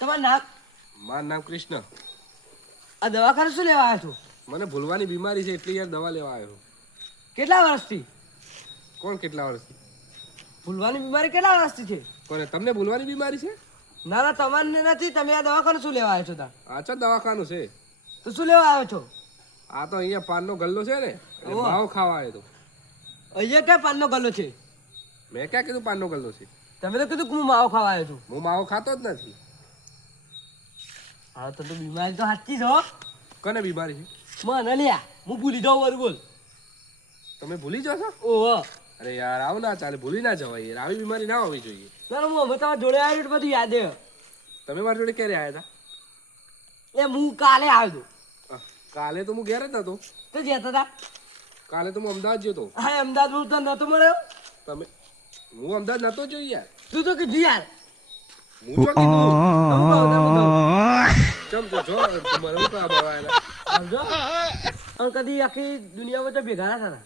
તમારું નામ? મારું નામ કૃષ્ણ. આ દવાખાને શું લેવા આવ્યો છો? મને ભૂલવાની બીમારી છે એટલે યાર દવા લેવા આવ્યો. કેટલા વર્ષથી? કોણ કેટલા વર્ષથી? ભૂલવાની બીમારી કેટલા વર્ષથી છે? કોને તમને ભૂલવાની બીમારી છે? ના ના, તમારને નથી. તમે આ દવાખાને શું લેવા આવ્યો છો તા? આ તો દવાખાનું છે. તો શું લેવા આવ્યો છો? આ તો અહીંયા પાનનો ગલ્લો છે ને એટલે ઓહો. ભાવ ખાવા આવ્યો તો. અહીંયા ક્યાં પાનનો ગલ્લો છે? મેં ક્યાં કીધું પાનનો ગલ્લો છે? તમે તો કીધું કે હું માવો ખાવા આવ્યો છું. હું માવો ખાતો જ નથી. હા તો બીમારી તો સાચી છે હો. કોને બીમારી છે? મને લ્યા, હું ભૂલી જાઉં વરું બોલ. તમે ભૂલી જાઓ છો? ઓહો. અરે યાર આવું ના ચાલે, ભૂલી ના જવાય યાર. આવી બીમારી ના હોવી જોઈએ. ના ના, હું હવે તમારા જોડે આવ્યો એટલે બધું યાદ છે. તમે મારી જોડે ક્યારે આવ્યા એ હું કાલે આવ્યો હતો. હતા? કાલે તો હું ઘેર જ નતો. તો જતા હતા? કાલે તો હું અમદાવાદ ગયો હતો. હા, અમદાવાદ હું તો નતો મળ્યો. તમે હું અમદાવાદ નતો જોઈ યાર. તું તો કીધું યાર. હું તો કીધું હું કહું, તમે કહું. ચમ તો જો મને હું કામ આવેલા. સમજો? અને કદી આખી દુનિયામાં તો ભેગા ના થતા.